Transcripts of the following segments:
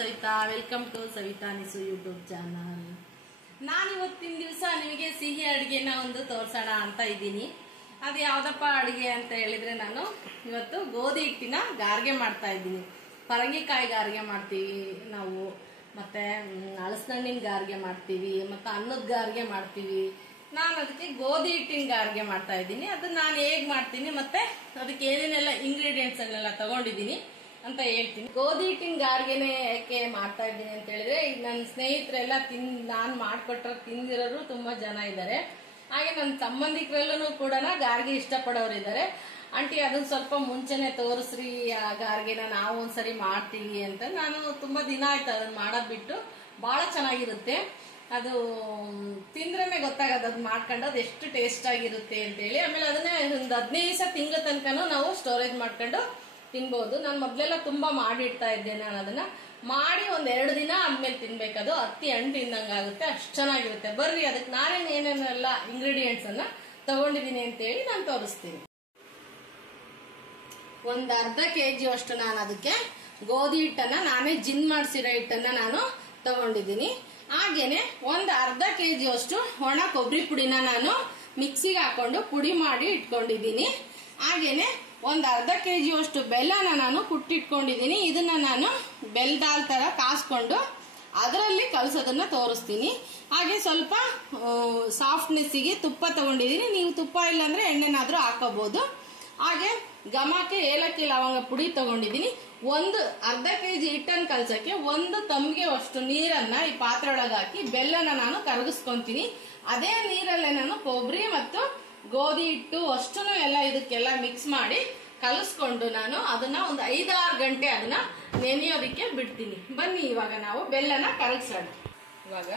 Savita, welcome to Savita ನಿಸು YouTube channel. ನಾನು ಇವತ್ತಿನ ದಿವಸ ನಿಮಗೆ ಸಿಹಿ ಅಡುಗೆನ ಒಂದು ತೋರ್ಸೋಣ ಅಂತ ಇದ್ದೀನಿ. ಅದು ಯಾವ್ದಪ್ಪ ಅಡುಗೆ ಅಂತ ಹೇಳಿದ್ರೆ, ನಾನು ಇವತ್ತು ಗೋಧಿ ಹಿಟ್ಟಿನ ಗಾರ್ಗೆ ಮಾಡ್ತಾ ಇದ್ದೀನಿ. ಪರಂಗಿಕಾಯಿ ಗಾರ್ಗೆ ಮಾಡ್ತೀವಿ ನಾವು, ಮತ್ತೆ ಹಲಸಿನಣ್ಣಿನ ಗಾರ್ಗೆ ಮಾಡ್ತೀವಿ, ಮತ್ತೆ ಅನ್ನದ ಗಾರ್ಗೆ ಮಾಡ್ತೀವಿ. ನಾನು ಅದಕ್ಕೆ ಗೋಧಿ ಹಿಟ್ಟಿನ ಗಾರ್ಗೆ ಮಾಡ್ತಾ ಇದ್ದೀನಿ. ಅದನ್ನ ನಾನು ಹೇಗ್ ಮಾಡ್ತೀನಿ ಮತ್ತೆ ಅದಕ್ಕೆ ಏನೇನೆಲ್ಲ ಇಂಗ್ರೀಡಿಯೆಂಟ್ಸ್ ಅನ್ನೆಲ್ಲ ತಗೊಂಡಿದ್ದೀನಿ ಅಂತ ಹೇಳ್ತೀನಿ. ಗೋಧಿ ಹಿಟ್ಟಿನ ಗಾರ್ಗೆನೆ ಯಾಕೆ ಮಾಡ್ತಾ ಇದ್ದೀನಿ ಅಂತ ಹೇಳಿದ್ರೆ, ಈಗ ನನ್ನ ಸ್ನೇಹಿತರೆಲ್ಲ ನಾನು ಮಾಡ್ಕೊಟ್ರ ತಿಂದಿರೋರು ತುಂಬಾ ಜನ ಇದ್ದಾರೆ. ಹಾಗೆ ನನ್ನ ಸಂಬಂಧಿಕರೆಲ್ಲೂ ಕೂಡ ಗಾರ್ಗೆ ಇಷ್ಟಪಡೋರು ಇದ್ದಾರೆ. ಆಂಟಿ ಅದನ್ನ ಸ್ವಲ್ಪ ಮುಂಚೆನೆ ತೋರಿಸ್ರಿ, ಆ ಗಾರ್ಗೆನ ನಾವು ಒಂದ್ಸರಿ ಮಾಡ್ತೀವಿ ಅಂತ. ನಾನು ತುಂಬಾ ದಿನ ಆಯ್ತು ಅದನ್ನ ಮಾಡೋದ್ ಬಿಟ್ಟು. ಬಹಳ ಚೆನ್ನಾಗಿರುತ್ತೆ ಅದು, ತಿಂದ್ರೇನೆ ಗೊತ್ತಾಗದು ಅದು ಮಾಡ್ಕೊಂಡು ಅದು ಎಷ್ಟು ಟೇಸ್ಟ್ ಆಗಿರುತ್ತೆ ಅಂತ ಹೇಳಿ. ಆಮೇಲೆ ಅದನ್ನೇ ಒಂದು 15 ದಿವಸ ತಿಂಗಳ ತನಕನೂ ನಾವು ಸ್ಟೋರೇಜ್ ಮಾಡ್ಕೊಂಡು ತಿನ್ಬಹುದು. ನಾನು ಮೊದ್ಲೆಲ್ಲ ತುಂಬಾ ಮಾಡಿಡ್ತಾ ಇದ್ದೆ. ನಾನು ಅದನ್ನ ಮಾಡಿ ಒಂದ್ 2 ದಿನ ಆದ್ಮೇಲೆ ತಿನ್ಬೇಕದು, ಹತ್ತಿ ಹಣ್ಣು ತಿಂದಂಗಾಗುತ್ತೆ, ಅಷ್ಟು ಚೆನ್ನಾಗಿರುತ್ತೆ. ಬರ್ರಿ ಅದಕ್ಕೆ ನಾನೇನು ಏನೇನೆಲ್ಲ ಇಂಗ್ರೀಡಿಯೆಂಟ್ಸ್ ಅನ್ನ ತಗೊಂಡಿದ್ದೀನಿ ಅಂತ ಹೇಳಿ ನಾನು ತೋರಿಸ್ತೀನಿ. ಒಂದ್ ಅರ್ಧ ಕೆಜಿ ಅಷ್ಟು ನಾನು ಅದಕ್ಕೆ ಗೋಧಿ ಹಿಟ್ಟನ್ನ, ನಾನೇ ಜಿನ್ ಮಾಡಿಸಿರೋ ಹಿಟ್ಟನ್ನ ನಾನು ತಗೊಂಡಿದ್ದೀನಿ. ಹಾಗೇನೆ ಒಂದ್ ಅರ್ಧ ಕೆಜಿ ಅಷ್ಟು ಒಣ ಕೊಬ್ಬರಿ ಪುಡಿನ ನಾನು ಮಿಕ್ಸಿಗೆ ಹಾಕೊಂಡು ಪುಡಿ ಮಾಡಿ ಇಟ್ಕೊಂಡಿದ್ದೀನಿ. ಹಾಗೇನೆ ಒಂದ್ ಅರ್ಧ ಕೆಜಿ ಅಷ್ಟು ಬೆಲ್ಲನ ನಾನು ಕುಟ್ಟಿಟ್ಕೊಂಡಿದ್ದೀನಿ. ಇದನ್ನ ನಾನು ಬೆಲ್ಲದಾಲ್ ತರ ಕಾಸ್ಕೊಂಡು ಅದರಲ್ಲಿ ಕಲಸೋದನ್ನ ತೋರಿಸ್ತೀನಿ. ಹಾಗೆ ಸ್ವಲ್ಪ ಸಾಫ್ಟ್ನೆಸ್ಸಿಗೆ ತುಪ್ಪ ತಗೊಂಡಿದ್ದೀನಿ. ನೀವು ತುಪ್ಪ ಇಲ್ಲಾಂದ್ರೆ ಎಣ್ಣೆನಾದ್ರೂ ಹಾಕೋಬಹುದು. ಹಾಗೆ ಘಮಕ್ಕೆ ಏಲಕ್ಕಿ ಲವಂಗ ಪುಡಿ ತಗೊಂಡಿದ್ದೀನಿ. ಒಂದು ಅರ್ಧ ಕೆಜಿ ಹಿಟ್ಟನ್ನು ಕಲಸಕ್ಕೆ 1 ತಂಬಿಗೆ ಅಷ್ಟು ನೀರನ್ನ ಈ ಪಾತ್ರೆ ಒಳಗೆ ಹಾಕಿ ಬೆಲ್ಲನ ನಾನು ಕರಗಿಸ್ಕೊಂತೀನಿ. ಅದೇ ನೀರಲ್ಲೇ ನಾನು ಕೊಬ್ಬರಿ ಮತ್ತು ಗೋಧಿ ಹಿಟ್ಟು ಅಷ್ಟು ಎಲ್ಲ ಇದಕ್ಕೆಲ್ಲ ಮಿಕ್ಸ್ ಮಾಡಿ ಕಲಸ್ಕೊಂಡು ನಾನು ಅದನ್ನ ಒಂದು 5-6 ಗಂಟೆ ಅದನ್ನ ನೆನೆಯೋದಕ್ಕೆ ಬಿಡ್ತೀನಿ. ಬನ್ನಿ ಇವಾಗ ನಾವು ಬೆಲ್ಲನ ಕರಗಿಸೋಣ. ಇವಾಗ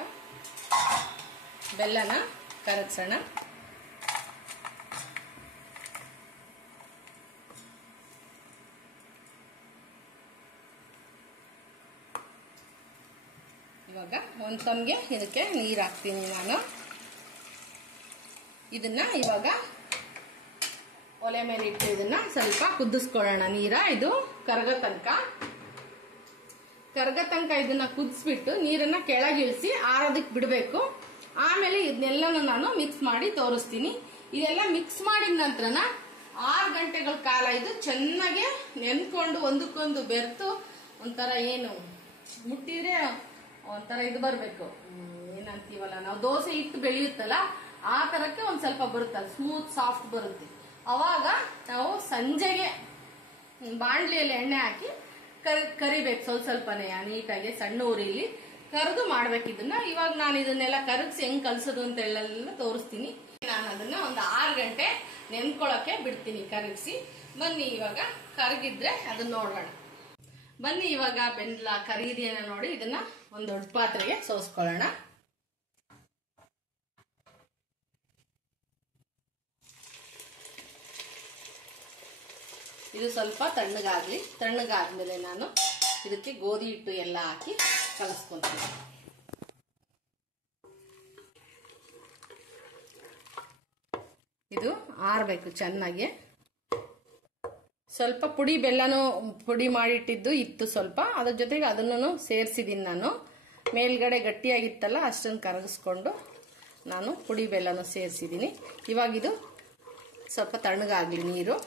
ಬೆಲ್ಲನ ಕರಗಿಸೋಣ. ಇವಾಗ 1 ತಂಬಿಗೆ ಇದಕ್ಕೆ ನೀರು ಹಾಕ್ತೀನಿ ನಾನು. ಇದನ್ನ ಇವಾಗ ಒಲೆ ಮೇಲೆ ಇಟ್ಟು ಇದನ್ನ ಸ್ವಲ್ಪ ಕುದಿಸ್ಕೊಳ್ಳೋಣ. ಇದು ಕರಗೋ ತನಕ ಇದನ್ನ ಕುದಿಸ್ಬಿಟ್ಟು ನೀರನ್ನ ಕೆಳಗಿಳಿಸಿ ಆರೋದಕ್ಕೆ ಬಿಡಬೇಕು. ಆಮೇಲೆ ಇದನ್ನೆಲ್ಲನೂ ನಾನು ಮಿಕ್ಸ್ ಮಾಡಿ ತೋರಿಸ್ತೀನಿ. ಇದೆಲ್ಲ ಮಿಕ್ಸ್ ಮಾಡಿದ ನಂತರನ 6 ಗಂಟೆಗಳ ಕಾಲ ಇದು ಚೆನ್ನಾಗಿ ನೆನ್ಕೊಂಡು ಒಂದಕ್ಕೊಂದು ಬೆರ್ತು ಒಂಥರ ಏನು ಮುಟ್ಟಿದ್ರೆ ಒಂಥರ ಇದು ಬರ್ಬೇಕು, ಏನಂತೀವಲ್ಲ ನಾವು ದೋಸೆ ಹಿಟ್ಟು ಬೆಳೆಯುತ್ತಲ್ಲ ಆ ತರಕ್ಕೆ ಒಂದ್ ಸ್ವಲ್ಪ ಬರುತ್ತೆ, ಸ್ಮೂತ್ ಸಾಫ್ಟ್ ಬರುತ್ತೆ. ಅವಾಗ ನಾವು ಸಂಜೆಗೆ ಬಾಣ್ಲಿಯಲ್ಲಿ ಎಣ್ಣೆ ಹಾಕಿ ಕರಿಬೇಕು. ಸ್ವಲ್ಪನೇ ನೀಟಾಗಿ ಸಣ್ಣ ಉರಿಲಿ ಕರೆದು ಮಾಡ್ಬೇಕು ಇದನ್ನ. ಇವಾಗ ನಾನು ಇದನ್ನೆಲ್ಲ ಕರಗಿಸಿ ಹೆಂಗ್ ಕಲ್ಸೋದು ಅಂತ ಎಲ್ಲ ತೋರಿಸ್ತೀನಿ. ನಾನು ಅದನ್ನ ಒಂದು 6 ಗಂಟೆ ನೆನ್ಕೊಳಕ್ಕೆ ಬಿಡ್ತೀನಿ ಕರಗಿಸಿ. ಬನ್ನಿ ಇವಾಗ ಕರಗಿದ್ರೆ ಅದನ್ನ ನೋಡೋಣ. ಬನ್ನಿ ಇವಾಗ ಬೆಲ್ಲ ಕರಿಗಿದೆಯನ್ನ ನೋಡಿ ಇದನ್ನ ಒಂದು ದೊಡ್ಡ ಪಾತ್ರೆಗೆ ಸೋಸ್ಕೊಳ್ಳೋಣ. ಇದು ಸ್ವಲ್ಪ ತಣ್ಣಗಾಗ್ಲಿ. ತಣ್ಣಗಾದ್ಮೇಲೆ ನಾನು ಇದಕ್ಕೆ ಗೋಧಿ ಹಿಟ್ಟು ಎಲ್ಲ ಹಾಕಿ ಕಲಸ್ಕೊಂತೀನಿ. ಇದು ಆರ್ಬೇಕು ಚೆನ್ನಾಗಿ. ಸ್ವಲ್ಪ ಪುಡಿ ಬೆಲ್ಲನೂ ಪುಡಿ ಮಾಡಿಟ್ಟಿದ್ದು ಇತ್ತು ಸ್ವಲ್ಪ, ಅದ್ರ ಜೊತೆಗೆ ಅದನ್ನು ಸೇರಿಸಿದೀನಿ ನಾನು. ಮೇಲ್ಗಡೆ ಗಟ್ಟಿಯಾಗಿತ್ತಲ್ಲ ಅಷ್ಟನ್ನು ಕರಗಿಸ್ಕೊಂಡು ನಾನು ಪುಡಿ ಬೆಲ್ಲನೂ ಸೇರಿಸಿದ್ದೀನಿ. ಇವಾಗ ಇದು ಸ್ವಲ್ಪ ತಣ್ಣಗಾಗ್ಲಿ ನೀರು.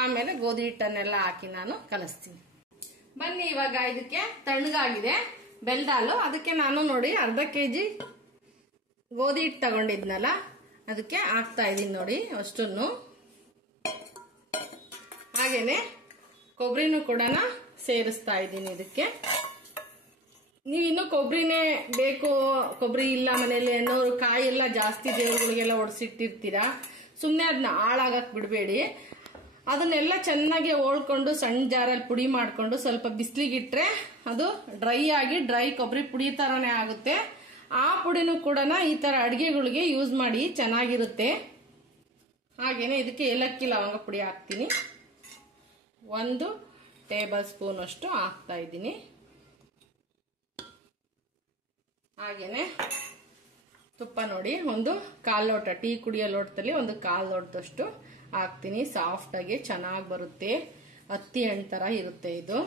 ಆಮೇಲೆ ಗೋಧಿ ಹಿಟ್ಟನ್ನೆಲ್ಲ ಹಾಕಿ ನಾನು ಕಲಿಸ್ತೀನಿ. ಬನ್ನಿ ಇವಾಗ ಇದಕ್ಕೆ ತಣ್ಣಗಾಗಿದೆ ಬೆಲ್ಲದಾಲು. ಅದಕ್ಕೆ ನಾನು ನೋಡಿ ಅರ್ಧ ಕೆಜಿ ಗೋಧಿ ಹಿಟ್ಟು ತಗೊಂಡಿದ್ನಲ್ಲ ಅದಕ್ಕೆ ಹಾಕ್ತಾ ಇದೀನಿ ನೋಡಿ ಅಷ್ಟನ್ನು. ಹಾಗೇನೆ ಕೊಬ್ಬರಿನೂ ಕೂಡ ಸೇರಿಸ್ತಾ ಇದ್ದೀನಿ ಇದಕ್ಕೆ. ನೀವು ಇನ್ನು ಕೊಬ್ಬರಿನೇ ಬೇಕು, ಕೊಬ್ಬರಿ ಇಲ್ಲ ಮನೇಲಿ ಅನ್ನೋರು ಕಾಯಿ ಎಲ್ಲ ಜಾಸ್ತಿ ದೇವ್ರುಗಳಿಗೆಲ್ಲ ಒಡ್ಸಿಟ್ಟಿರ್ತೀರಾ, ಸುಮ್ಮನೆ ಅದನ್ನ ಹಾಳಾಗಕ್ ಬಿಡಬೇಡಿ. ಅದನ್ನೆಲ್ಲ ಚೆನ್ನಾಗಿ ಓಳ್ಕೊಂಡು ಸಣ್ಣ ಜಾರಲ್ಲಿ ಪುಡಿ ಮಾಡ್ಕೊಂಡು ಸ್ವಲ್ಪ ಬಿಸಿಲಿಗಿಟ್ರೆ ಅದು ಡ್ರೈ ಕೊಬ್ಬರಿ ಪುಡಿ ತರನೇ ಆಗುತ್ತೆ. ಆ ಪುಡಿನೂ ಕೂಡ ಈ ತರ ಅಡಿಗೆಗಳಿಗೆ ಯೂಸ್ ಮಾಡಿ, ಚೆನ್ನಾಗಿರುತ್ತೆ. ಹಾಗೇನೆ ಇದಕ್ಕೆ ಏಲಕ್ಕಿ ಲವಂಗ ಪುಡಿ ಹಾಕ್ತೀನಿ. 1 ಟೇಬಲ್ ಸ್ಪೂನ್ ಅಷ್ಟು ಹಾಕ್ತಾ ಇದ್ದೀನಿ. ಹಾಗೇನೆ ತುಪ್ಪ ನೋಡಿ ಒಂದು 1/4 ಲೋಟ, ಟೀ ಕುಡಿಯೋ ಲೋಟದಲ್ಲಿ 1/4 ಲೋಟದಷ್ಟು ಹಾಕ್ತೀನಿ. ಸಾಫ್ಟ್ ಆಗಿ ಚೆನ್ನಾಗಿ ಬರುತ್ತೆ, ಹತ್ತಿ ಹಣ್ಣು ತರ ಇರುತ್ತೆ ಇದು.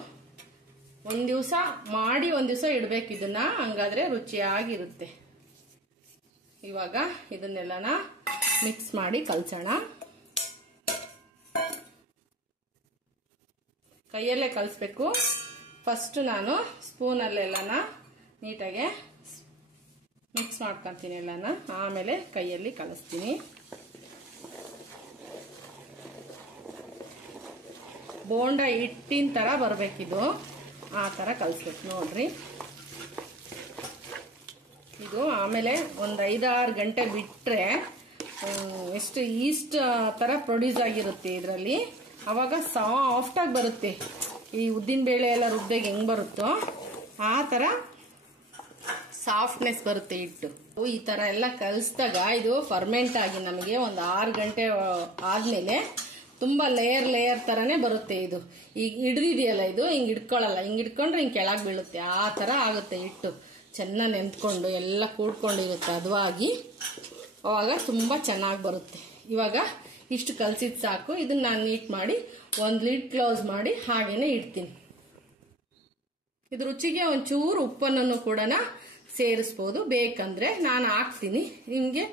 ಒಂದು ದಿವಸ ಮಾಡಿ ಒಂದು ದಿವಸ ಇಡಬೇಕು ಇದನ್ನ, ಹಂಗಾದ್ರೆ ರುಚಿಯಾಗಿರುತ್ತೆ. ಇವಾಗ ಇದನ್ನೆಲ್ಲನ ಮಿಕ್ಸ್ ಮಾಡಿ ಕಲಸೋಣ. ಕೈಯಲ್ಲೇ ಕಲಿಸ್ಬೇಕು. ಫಸ್ಟ್ ನಾನು ಸ್ಪೂನಲ್ಲೆಲ್ಲನ ನೀಟಾಗೆ ಮಿಕ್ಸ್ ಮಾಡ್ಕೊತೀನಿ ಎಲ್ಲನ, ಆಮೇಲೆ ಕೈಯಲ್ಲಿ ಕಲಿಸ್ತೀನಿ. ಬೋಂಡ ಹಿಟ್ಟಿನ ಥರ ಬರಬೇಕಿದು, ಆ ಥರ ಕಲಿಸ್ಬೇಕು ನೋಡ್ರಿ. ಇದು ಆಮೇಲೆ ಒಂದು 5-6 ಗಂಟೆ ಬಿಟ್ಟರೆ ಎಷ್ಟು ಈಸ್ಟ್ ಥರ ಪ್ರೊಡ್ಯೂಸ್ ಆಗಿರುತ್ತೆ ಇದರಲ್ಲಿ. ಆವಾಗ ಸಾಫ್ಟಾಗಿ ಬರುತ್ತೆ. ಈ ಉದ್ದಿನ ಬೇಳೆ ಎಲ್ಲ ರುಬ್ಬಿಗೆ ಹೆಂಗೆ ಬರುತ್ತೋ ಆ ಥರ ಸಾಫ್ಟ್ನೆಸ್ ಬರುತ್ತೆ ಹಿಟ್ಟು. ಈ ಥರ ಎಲ್ಲ ಕಲಿಸಿದಾಗ ಇದು ಫರ್ಮೆಂಟ್ ಆಗಿ ನಮಗೆ ಒಂದು 6 ಗಂಟೆ ಆದಮೇಲೆ ತುಂಬ ಲೇಯರ್ ಥರನೇ ಬರುತ್ತೆ. ಇದು ಈಗ ಹಿಡ್ದಿದೆಯಲ್ಲ, ಇದು ಹಿಂಗೆ ಹಿಡ್ಕೊಳ್ಳಲ್ಲ, ಹಿಂಗೆ ಹಿಡ್ಕೊಂಡ್ರೆ ಹಿಂಗೆ ಕೆಳಗೆ ಬೀಳುತ್ತೆ, ಆ ಥರ ಆಗುತ್ತೆ ಹಿಟ್ಟು. ಚೆನ್ನಾಗಿ ನೆಂದ್ಕೊಂಡು ಎಲ್ಲ ಕೂಡ್ಕೊಂಡಿರುತ್ತೆ ಹದವಾಗಿ, ಅವಾಗ ತುಂಬ ಚೆನ್ನಾಗಿ ಬರುತ್ತೆ. ಇವಾಗ ಇಷ್ಟು ಕಲಸಿದ್ದು ಸಾಕು. ಇದನ್ನ ನಾನು ನೀಟ್ ಮಾಡಿ ಒಂದು ಲಿಡ್ ಕ್ಲೋಸ್ ಮಾಡಿ ಹಾಗೇನೆ ಇಡ್ತೀನಿ. ಇದು ರುಚಿಗೆ ಒಂಚೂರು ಉಪ್ಪನ್ನು ಕೂಡ ಸೇರಿಸ್ಬೋದು, ಬೇಕಂದ್ರೆ ನಾನು ಹಾಕ್ತೀನಿ. ನಿಮಗೆ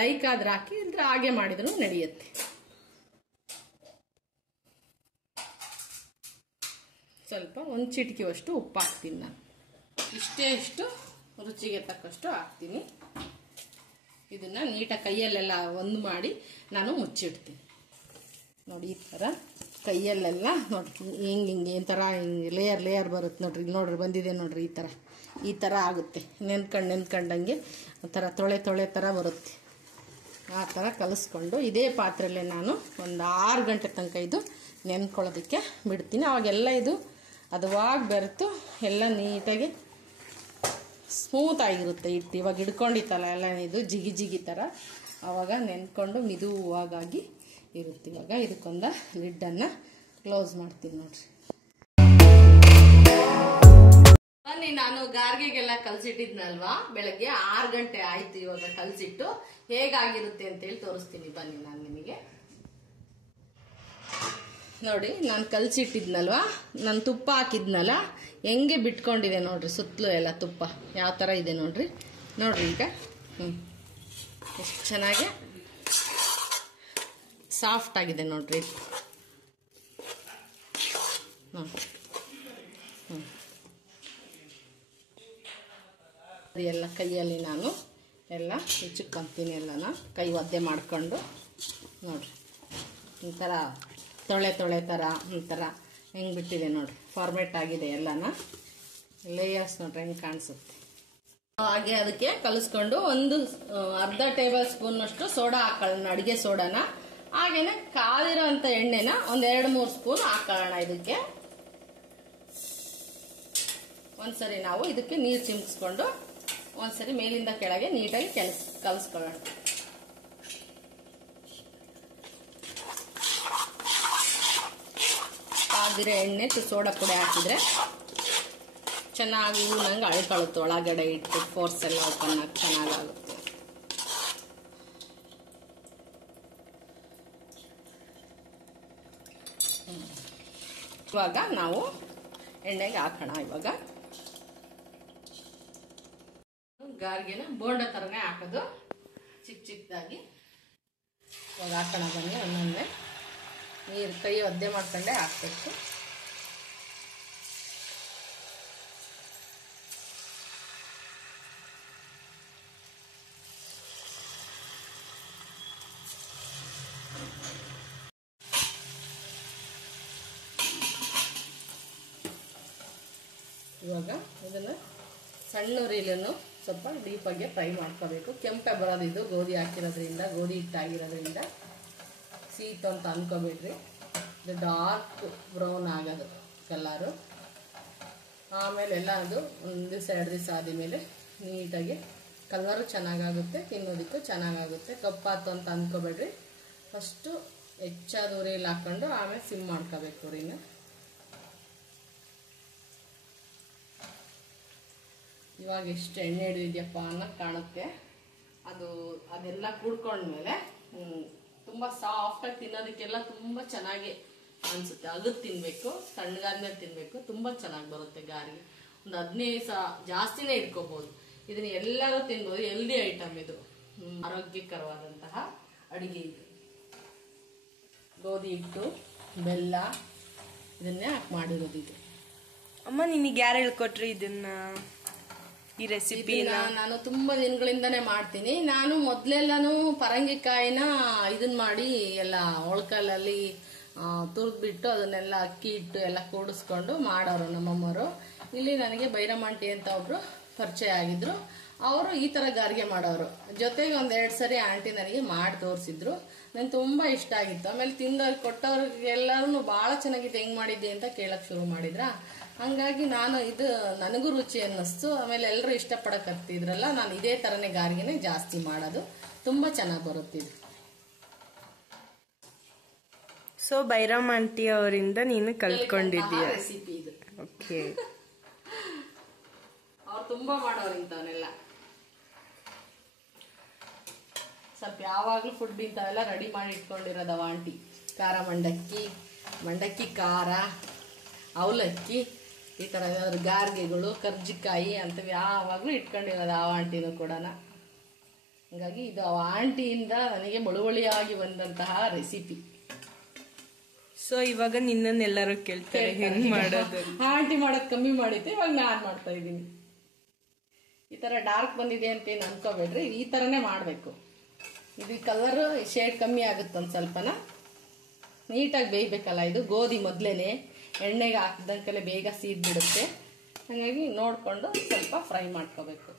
ಲೈಕ್ ಆದ್ರೆ ಹಾಕಿ, ಇದ್ರೆ ಹಾಗೆ ಮಾಡಿದ್ರು ನಡೆಯುತ್ತೆ. ಸ್ವಲ್ಪ ಒಂದು ಚಿಟಿಕೆಯಷ್ಟು ಉಪ್ಪು ಹಾಕ್ತೀನಿ ನಾನು. ಇಷ್ಟು ರುಚಿಗೆ ತಕ್ಕಷ್ಟು ಹಾಕ್ತೀನಿ. ಇದನ್ನ ನೀಟಾಗಿ ಕೈಯಲ್ಲೆಲ್ಲ ಒಂದು ಮಾಡಿ ನಾನು ಮುಚ್ಚಿಡ್ತೀನಿ. ನೋಡಿ ಈ ಥರ ಕೈಯಲ್ಲೆಲ್ಲ ನೋಡ್ರಿ ಹಿಂಗೆ ಈ ಥರ ಲೇಯರ್ ಬರುತ್ತೆ ನೋಡ್ರಿ. ನೋಡ್ರಿ ಬಂದಿದೆ ನೋಡ್ರಿ, ಈ ಥರ ಆಗುತ್ತೆ. ನೆನ್ಕೊಂಡಂಗೆ ಒಂಥರ ತೊಳೆ ಥರ ಬರುತ್ತೆ. ಆ ಥರ ಕಲಿಸ್ಕೊಂಡು ಇದೇ ಪಾತ್ರೆಯಲ್ಲೇ ನಾನು ಒಂದು 6 ಗಂಟೆ ತನಕ ಇದು ನೆನ್ಕೊಳ್ಳೋದಕ್ಕೆ ಬಿಡ್ತೀನಿ. ಅವಾಗೆಲ್ಲ ಇದು ಹದವಾಗಿ ಬೆರೆತು ಎಲ್ಲ ನೀಟಾಗಿ ಸ್ಮೂತ್ ಆಗಿರುತ್ತೆ ಹಿಟ್ಟು. ಇವಾಗ ಹಿಡ್ಕೊಂಡಿತ್ತಲ್ಲ ಎಲ್ಲ ಇದು ಜಿಗಿ ಥರ, ಆವಾಗ ನೆನ್ಕೊಂಡು ಮಿದುವಾಗಿ ಇರುತ್ತೆ. ಇವಾಗ ಇದಕ್ಕೊಂದು ಲಿಡ್ಡನ್ನು ಕ್ಲೋಸ್ ಮಾಡ್ತೀನಿ ನೋಡ್ರಿ. ಬನ್ನಿ, ನಾನು ಗಾರ್ಗೆಗೆಲ್ಲ ಕಲಸಿಟ್ಟಿದ್ನಲ್ವಾ, ಬೆಳಗ್ಗೆ 6 ಗಂಟೆ ಆಯ್ತು. ಇವಾಗ ಕಲಸಿಟ್ಟು ಹೇಗಾಗಿರುತ್ತೆ ಅಂತೇಳಿ ತೋರಿಸ್ತೀನಿ ಬನ್ನಿ ನಾನು ನಿಮಗೆ. ನೋಡಿ, ನಾನು ಕಲಸಿಟ್ಟಿದ್ನಲ್ವಾ, ನಾನು ತುಪ್ಪ ಹಾಕಿದ್ನಲ್ಲ, ಹೆಂಗೆ ಬಿಟ್ಕೊಂಡಿದೆ ನೋಡ್ರಿ. ಸುತ್ತಲೂ ಎಲ್ಲ ತುಪ್ಪ ಯಾವ ಥರ ಇದೆ ನೋಡ್ರಿ. ಈಗ ಎಷ್ಟು ಚೆನ್ನಾಗಿ ಸಾಫ್ಟ್ ಆಗಿದೆ ನೋಡ್ರಿ. ಎಲ್ಲ ಕೈಯಲ್ಲಿ ನಾನು ಎಲ್ಲ ಹೆಚ್ಚಿಕೊಂತೀನಿ. ಎಲ್ಲನ ಕೈ ಒದ್ದೆ ಮಾಡ್ಕೊಂಡು ನೋಡ್ರಿ, ಈ ಥರ ತೊಳೆ ಥರ ಒಂಥರ ಹೆಂಗೆ ಬಿಟ್ಟಿದೆ ನೋಡ್ರಿ. ಫಾರ್ಮೇಟ್ ಆಗಿದೆ ಎಲ್ಲನ. ಲೇಯರ್ಸ್ ನೋಡ್ರಿ ಹೆಂಗೆ ಕಾಣಿಸುತ್ತೆ. ಹಾಗೆ ಅದಕ್ಕೆ ಕಲಿಸ್ಕೊಂಡು ಒಂದು ಅರ್ಧ ಟೇಬಲ್ ಸ್ಪೂನ್ನಷ್ಟು ಸೋಡಾ ಹಾಕೊಳ್ಳೋಣ, ಅಡುಗೆ ಸೋಡಾನ. ಹಾಗೇನೆ ಕಾದಿರೋ ಅಂಥ ಎಣ್ಣೆನ ಒಂದು 2-3 ಸ್ಪೂನ್ ಹಾಕೊಳ್ಳೋಣ. ಇದಕ್ಕೆ ಒಂದ್ಸರಿ ನಾವು ಇದಕ್ಕೆ ನೀರು ಚಿಮ್ಸ್ಕೊಂಡು ಒಂದ್ಸರಿ ಮೇಲಿಂದ ಕೆಳಗೆ ನೀಟಾಗಿ ಕಲಿಸ್ಕೊಳ್ಳೋಣ. ಕಾದಿರೋ ಎಣ್ಣೆ ಸೋಡಾ ಪುಡಿ ಹಾಕಿದ್ರೆ ಚೆನ್ನಾಗಿ ನಂಗೆ ಅಳ್ಕೊಳ್ಳುತ್ತೆ. ಒಳಗಡೆ ಇಟ್ಟು ಫೋರ್ಸ್ ಎಲ್ಲ ಓಪನ್ ಆಗಿ ಚೆನ್ನಾಗಾಗುತ್ತೆ. ಇವಾಗ ನಾವು ಎಣ್ಣೆಗೆ ಹಾಕೋಣ. ಇವಾಗ ಗಾರ್ಗೆನ ಬೋಂಡ ಥರನೇ ಹಾಕೋದು, ಚಿಕ್ಕದಾಗಿ. ಇವಾಗ ಹಾಕೋಣ ಬನ್ನಿ. ಒಂದೊಂದೇ ನೀರು ಕೈ ಒದ್ದೆ ಮಾಡ್ಕೊಂಡೆ ಹಾಕ್ಬೇಕು. ಇವಾಗ ಇದನ್ನು ಸಣ್ಣ ಉರಿಲನ್ನು ಸ್ವಲ್ಪ ಡೀಪಾಗಿ ಫ್ರೈ ಮಾಡ್ಕೋಬೇಕು. ಕೆಂಪೆ ಬರೋದು ಇದು ಗೋಧಿ ಹಾಕಿರೋದ್ರಿಂದ, ಗೋಧಿ ಹಿಟ್ಟಾಗಿರೋದ್ರಿಂದ. ಸೀತು ಅಂತ ಅನ್ಕೋಬೇಡ್ರಿ, ಇದು ಡಾರ್ಕ್ ಬ್ರೌನ್ ಆಗೋದು ಕಲರು. ಆಮೇಲೆ ಎಲ್ಲ ಅದು 1 ದಿವಸ 2 ದಿವಸ ಆದಮೇಲೆ ನೀಟಾಗಿ ಕಲರು ಚೆನ್ನಾಗಾಗುತ್ತೆ, ತಿನ್ನೋದಕ್ಕೂ ಚೆನ್ನಾಗಾಗುತ್ತೆ. ಕಪ್ಪಾತು ಅಂತ ಅಂದ್ಕೋಬೇಡ್ರಿ. ಫಸ್ಟು ಹೆಚ್ಚಾದ ಉರಿಯಲ್ಲಿ ಹಾಕ್ಕೊಂಡು ಆಮೇಲೆ ಸಿಮ್ ಮಾಡ್ಕೋಬೇಕು ಉರಿನ. ಇವಾಗ ಎಷ್ಟು ಎಣ್ಣೆ ಹಿಡಿದಿದೆಯಪ್ಪ ಅನ್ನೋದು ಕಾಣುತ್ತೆ. ಅದೆಲ್ಲ ಕೂಡ್ಕೊಂಡ್ಮೇಲೆ ತುಂಬ ಸಾಫ್ಟಾಗಿ ತಿನ್ನೋದಕ್ಕೆಲ್ಲ ತುಂಬ ಚೆನ್ನಾಗಿ ಅನ್ಸುತ್ತೆ. ಅಗದ್ ತಿನ್ಬೇಕು, ಸಣ್ಣಗಾದ್ಮೇಲೆ ತಿನ್ಬೇಕು, ತುಂಬಾ ಚೆನ್ನಾಗಿ ಬರುತ್ತೆ ಗಾರ್ಗೆ. ಒಂದು 15 ಜಾಸ್ತಿನೇ ಇಟ್ಕೋಬಹುದು. ಇದನ್ನ ಎಲ್ಲರೂ ತಿನ್ಬೋದು, ಹೆಲ್ದಿ ಐಟಮ್ ಇದು, ಆರೋಗ್ಯಕರವಾದಂತಹ ಅಡಿಗೆ ಇದು. ಗೋಧಿ ಹಿಟ್ಟು, ಬೆಲ್ಲ ಇದನ್ನೇ ಹಾಕಿ ಮಾಡಿರೋದು ಇದು. ಅಮ್ಮ ನಿನಗೆ ಯಾರು ಹೇಳ್ಕೊಟ್ರಿ ಇದನ್ನ, ಈ ರೆಸಿಪಿನ? ನಾನು ತುಂಬಾ ದಿನಗಳಿಂದಾನೇ ಮಾಡ್ತೀನಿ. ನಾನು ಮೊದ್ಲೆಲ್ಲಾನು ಪರಂಗಿಕಾಯಿನ ಇದನ್ ಮಾಡಿ ಎಲ್ಲ ಒಳ್ಕಲ್ಲಲ್ಲಿ ತುರ್ದ್ಬಿಟ್ಟು ಅದನ್ನೆಲ್ಲ ಅಕ್ಕಿ ಹಿಟ್ಟು ಎಲ್ಲ ಕೂಡಿಸ್ಕೊಂಡು ಮಾಡೋರು ನಮ್ಮಮ್ಮರು. ಇಲ್ಲಿ ನನಗೆ ಬೈರಮಾಂಟಿ ಅಂತ ಒಬ್ರು ಪರಿಚಯ ಆಗಿದ್ರು. ಅವರು ಈ ತರ ಗಾರಿಗೆ ಮಾಡೋರು. ಜೊತೆಗೆ 1-2 ಸರಿ ಆಂಟಿ ನನಗೆ ಮಾಡಿ ತೋರಿಸಿದ್ರು. ನನ್ಗೆ ತುಂಬಾ ಇಷ್ಟ ಆಗಿತ್ತು. ಆಮೇಲೆ ತಿಂದವ್ರಿಗೆ ಕೊಟ್ಟವ್ರಿಗೆಲ್ಲರೂ ಬಹಳ ಚೆನ್ನಾಗಿದೆ, ಹೆಂಗ್ ಮಾಡಿದ್ದೆ ಅಂತ ಕೇಳಕ್ ಶುರು ಮಾಡಿದ್ರ. ಹಂಗಾಗಿ ನಾನು ಇದು ನನಗೂ ರುಚಿ ಅನ್ನಿಸ್ತು. ಆಮೇಲೆ ಎಲ್ಲರೂ ಇಷ್ಟಪಡಕತ್ತಿದ್ರಲ್ಲ, ನಾನು ಇದೇ ತರನೇ ಗಾರಿಗೆನೆ ಜಾಸ್ತಿ ಮಾಡೋದು. ತುಂಬಾ ಚೆನ್ನಾಗಿ ಬರುತ್ತಿದ್ದು. ಸೊ ಬೈರಮ್ಮ ಆಂಟಿ ಅವರಿಂದ ನೀನು ಕಲ್ತ್ಕೊಂಡಿದ್ದೀಯ ರೆಸಿಪಿ ಇದು. ಓಕೆ. ಅವ್ರು ತುಂಬಾ ಮಾಡೋರು ಇಂಥವನ್ನೆಲ್ಲ. ಸ್ವಲ್ಪ ಯಾವಾಗ್ಲೂ ಫುಡ್ ಇಂಥವೆಲ್ಲ ರೆಡಿ ಮಾಡಿ ಇಟ್ಕೊಂಡಿರೋದವ ಆಂಟಿ. ಖಾರ ಮಂಡಕ್ಕಿ ಖಾರ, ಅವಲಕ್ಕಿ, ಈ ತರ ಏನಾದ್ರು ಗಾರ್ಗೆಗಳು, ಕರ್ಜಿಕಾಯಿ ಅಂತವ್ ಯಾವಾಗ್ಲೂ ಇಟ್ಕೊಂಡಿರೋದು ಆ ಆಂಟಿನೂ ಕೂಡ. ಹಂಗಾಗಿ ಇದು ಆ ಆಂಟಿಯಿಂದ ನನಗೆ ಬಳುವಳಿಯಾಗಿ ಬಂದಂತಹ ರೆಸಿಪಿ. ಸೊ ಇವಾಗ ನಿನ್ನನ್ನೆಲ್ಲರೂ ಕೇಳ್ತಾರೆ ಹೆಂಗ್ ಮಾಡೋದು. ಆಂಟಿ ಮಾಡೋದ್ ಕಮ್ಮಿ ಮಾಡಿದ್ದೆ, ಇವಾಗ ನಾನ್ ಮಾಡ್ತಾ ಇದ್ದೀನಿ. ಈ ತರ ಡಾರ್ಕ್ ಬಂದಿದೆ ಅಂತ ಏನು ಅನ್ಕೋಬೇಡ್ರಿ, ಈ ತರನೇ ಮಾಡ್ಬೇಕು. ಇದು ಕಲರ್ ಶೇಡ್ ಕಮ್ಮಿ ಆಗುತ್ತೆ ಒಂದ್ ಸ್ವಲ್ಪನ. ನೀಟಾಗಿ ಬೇಯ್ಬೇಕಲ್ಲ ಇದು. ಗೋಧಿ ಮೊದ್ಲೇನೆ ಎಣ್ಣೆಗೆ ಹಾಕಿದಂಕಲೆ ಬೇಗ ಸೀದ್ಬಿಡುತ್ತೆ. ಹಾಗಾಗಿ ನೋಡ್ಕೊಂಡು ಸ್ವಲ್ಪ ಫ್ರೈ ಮಾಡ್ಕೋಬೇಕು.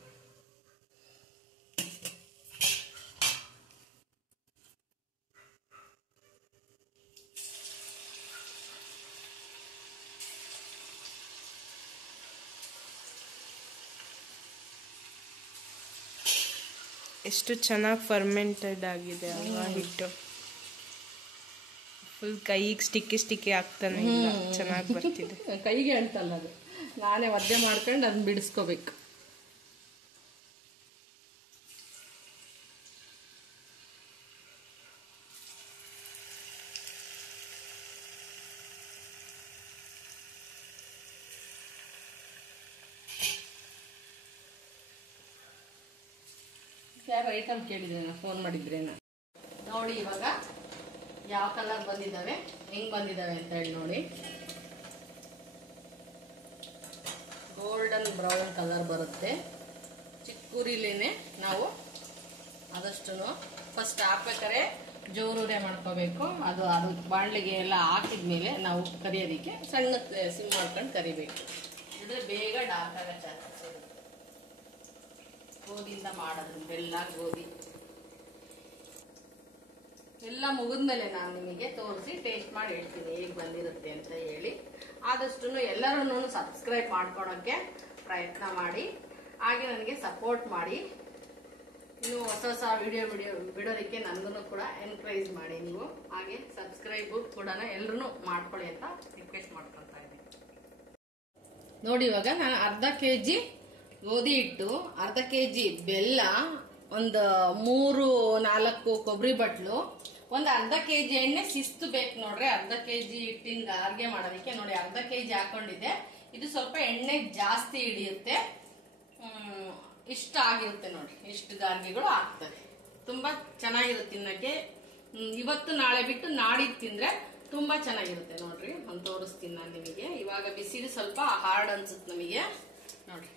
ಎಷ್ಟು ಚೆನ್ನಾಗಿ ಫರ್ಮೆಂಟೆಡ್ ಆಗಿದೆ ಅಲ್ವಾ ಹಿಟ್ಟು. ಫುಲ್ ಕೈಗೆ ಸ್ಟಿಕ್ಕಿ ಆಗ್ತಾನೆ ಇಲ್ಲ, ಚೆನ್ನಾಗಿ ಬರ್ತಿದೆ. ಕೈಗೆ ಅಂಟಲ್ಲ ಅದು, ನಾನೇ ಒದ್ದೆ ಮಾಡ್ಕೊಂಡು ಅದನ್ನ ಬಿಡಿಸ್ಕೋಬೇಕು. ಯಾರು ಐಟಮ್ ಕೇಳಿದ್ರೇನ, ಫೋನ್ ಮಾಡಿದ್ರೇನ? ನೋಡಿ ಇವಾಗ ಯಾವ ಕಲರ್ ಬಂದಿದ್ದಾವೆ, ಹೆಂಗ್ ಬಂದಿದ್ದಾವೆ ಅಂತ ಹೇಳಿ ನೋಡಿ. ಗೋಲ್ಡನ್ ಬ್ರೌನ್ ಕಲರ್ ಬರುತ್ತೆ. ಚಿಕ್ಕೂರಿಲೇನೆ ನಾವು ಆದಷ್ಟು ಫಸ್ಟ್ ಹಾಕ್ಬೇಕಾರೆ ಜೋರೂರೆ ಮಾಡ್ಕೋಬೇಕು. ಅದು ಬಾಣಲಿಗೆ ಎಲ್ಲ ಹಾಕಿದ್ಮೇಲೆ ನಾವು ಕರಿಯೋದಿಕ್ಕೆ ಸಣ್ಣ ಸಿಮ್ ಮಾಡ್ಕೊಂಡು ಕರಿಬೇಕು. ಇದ್ರೆ ಬೇಗ ಡಾರ್ಕ್ ಆಗೋ ಚಾನ್ಸಸ್ ಇರುತ್ತೆ. ಗೋಧಿಯಿಂದ ಮಾಡೋದು, ಬೆಲ್ಲ ಗೋಧಿ ಎಲ್ಲ ಮುಗಿದ್ಮೇಲೆ ನಾನು ನಿಮಗೆ ತೋರಿಸಿ ಟೇಸ್ಟ್ ಮಾಡಿ ಹೇಳ್ತೀನಿ ಹೇಗೆ ಬಂದಿರುತ್ತೆ ಅಂತ ಹೇಳಿ. ಆದಷ್ಟು ಎಲ್ಲರೂ ಸಬ್ಸ್ಕ್ರೈಬ್ ಮಾಡ್ಕೊಳಕ್ಕೆ ಪ್ರಯತ್ನ ಮಾಡಿ, ಹಾಗೆ ನನಗೆ ಸಪೋರ್ಟ್ ಮಾಡಿ. ಇನ್ನು ಹೊಸ ವಿಡಿಯೋ ಬಿಡೋದಕ್ಕೆ ನನಗೂ ಕೂಡ ಎನ್ಕರೇಜ್ ಮಾಡಿ ನೀವು. ಹಾಗೆ ಸಬ್ಸ್ಕ್ರೈಬ್ ಕೂಡ ಎಲ್ಲರೂ ಮಾಡ್ಕೊಳ್ಳಿ ಅಂತ ರಿಕ್ವೆಸ್ಟ್ ಮಾಡ್ಕೊಳ್ತಾ ಇದ್ದೀನಿ. ನೋಡಿ ಇವಾಗ ನಾನು ಅರ್ಧ ಕೆಜಿ ಗೋಧಿ ಹಿಟ್ಟು, ಅರ್ಧ ಕೆಜಿ ಬೆಲ್ಲ, ಒಂದು 3-4 ಕೊಬ್ಬರಿ ಬಟ್ಲು, ಒಂದು ಅರ್ಧ ಕೆಜಿ ಎಣ್ಣೆ ಶಿಸ್ತು ಬೇಕು ನೋಡ್ರಿ. ಅರ್ಧ ಕೆಜಿ ಹಿಟ್ಟಿನ ಗಾರ್ಗೆ ಮಾಡೋದಕ್ಕೆ ನೋಡಿ ಅರ್ಧ ಕೆಜಿ ಹಾಕೊಂಡಿದ್ದೆ. ಇದು ಸ್ವಲ್ಪ ಎಣ್ಣೆ ಜಾಸ್ತಿ ಹಿಡಿಯುತ್ತೆ. ಇಷ್ಟ ಆಗಿರುತ್ತೆ ನೋಡ್ರಿ, ಇಷ್ಟು ಗಾರ್ಗೆಗಳು ಆಗ್ತದೆ. ತುಂಬಾ ಚೆನ್ನಾಗಿರುತ್ತೆ ತಿನ್ನಕ್ಕೆ. ಇವತ್ತು ನಾಳೆ ಬಿಟ್ಟು ನಾಡಿದ್ದು ತಿಂದ್ರೆ ತುಂಬಾ ಚೆನ್ನಾಗಿರುತ್ತೆ ನೋಡ್ರಿ. ನಾನು ತೋರಿಸ್ತೀನಿ ನಾನು ನಿಮಗೆ. ಇವಾಗ ಬಿಸಿಲು ಸ್ವಲ್ಪ ಹಾರ್ಡ್ ಅನ್ಸುತ್ತೆ ನಮಗೆ. ನೋಡ್ರಿ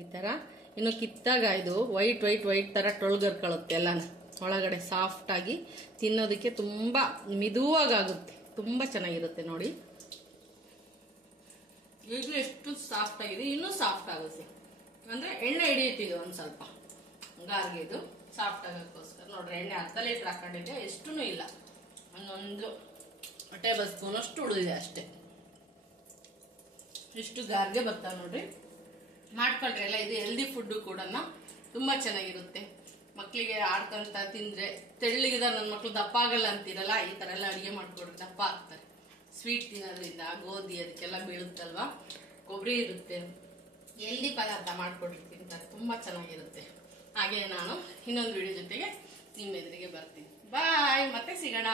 ಈ ತರ. ಇನ್ನು ಕಿತ್ತಾಗ ಇದು ವೈಟ್ ತರ ಟೊಳ್ಗರ್ಕೊಳ್ಳುತ್ತೆ ಎಲ್ಲಾನ. ಒಳಗಡೆ ಸಾಫ್ಟ್ ಆಗಿ ತಿನ್ನೋದಕ್ಕೆ ತುಂಬಾ ಮಿದುವಾಗುತ್ತೆ. ತುಂಬಾ ಚೆನ್ನಾಗಿರುತ್ತೆ ನೋಡಿ. ಈಗಲೂ ಎಷ್ಟು ಸಾಫ್ಟ್ ಆಗಿದೆ, ಇನ್ನೂ ಸಾಫ್ಟ್ ಆಗುತ್ತೆ. ಅಂದ್ರೆ ಎಣ್ಣೆ ಹಿಡಿಯುತ್ತಿದೆ ಒಂದ್ ಸ್ವಲ್ಪ ಗಾರ್ಗೆ. ಇದು ಸಾಫ್ಟ್ ಆಗೋಕ್ಕೋಸ್ಕರ ನೋಡ್ರಿ ಎಣ್ಣೆ ಅರ್ಧ ಲೀಟರ್ ಹಾಕೊಂಡಿದ್ದೆ, ಎಷ್ಟೂ ಇಲ್ಲ. ಒಂದೊಂದು ಟೇಬಲ್ ಸ್ಪೂನ್ ಅಷ್ಟು ಉಳಿದಿದೆ ಅಷ್ಟೇ. ಇಷ್ಟು ಗಾರ್ಗೆ ಬರ್ತಾವೆ ನೋಡ್ರಿ. ಮಾಡ್ಕೊಳ್ರಿ ಎಲ್ಲ. ಇದು ಹೆಲ್ದಿ ಫುಡ್ ಕೂಡ ತುಂಬಾ ಚೆನ್ನಾಗಿರುತ್ತೆ. ಮಕ್ಕಳಿಗೆ ಆಡ್ಕೊಂತ ತಿಂದ್ರೆ ತೆಳ್ಳಿಗಿದ ನನ್ನ ಮಕ್ಳು ದಪ್ಪ ಆಗಲ್ಲ ಅಂತೀರಲ್ಲ, ಈ ತರ ಎಲ್ಲ ಅಡಿಗೆ ಮಾಡ್ಕೊಡ್ರಿ, ದಪ್ಪ ಆಗ್ತಾರೆ. ಸ್ವೀಟ್ ತಿನ್ನೋದ್ರಿಂದ ಗೋಧಿ ಅದಕ್ಕೆಲ್ಲ ಬೀಳುತ್ತಲ್ವಾ, ಕೊಬ್ಬರಿ ಇರುತ್ತೆ, ಹೆಲ್ದಿ ಪದಾರ್ಥ ಮಾಡ್ಕೊಡ್ರಿ ತಿಂತಾರೆ, ತುಂಬಾ ಚೆನ್ನಾಗಿರುತ್ತೆ. ಹಾಗೆ ನಾನು ಇನ್ನೊಂದು ವಿಡಿಯೋ ಜೊತೆಗೆ ನಿಮ್ಮ ಎದುರಿಗೆ ಬರ್ತೀನಿ. ಬಾಯ್, ಮತ್ತೆ ಸಿಗೋಣ.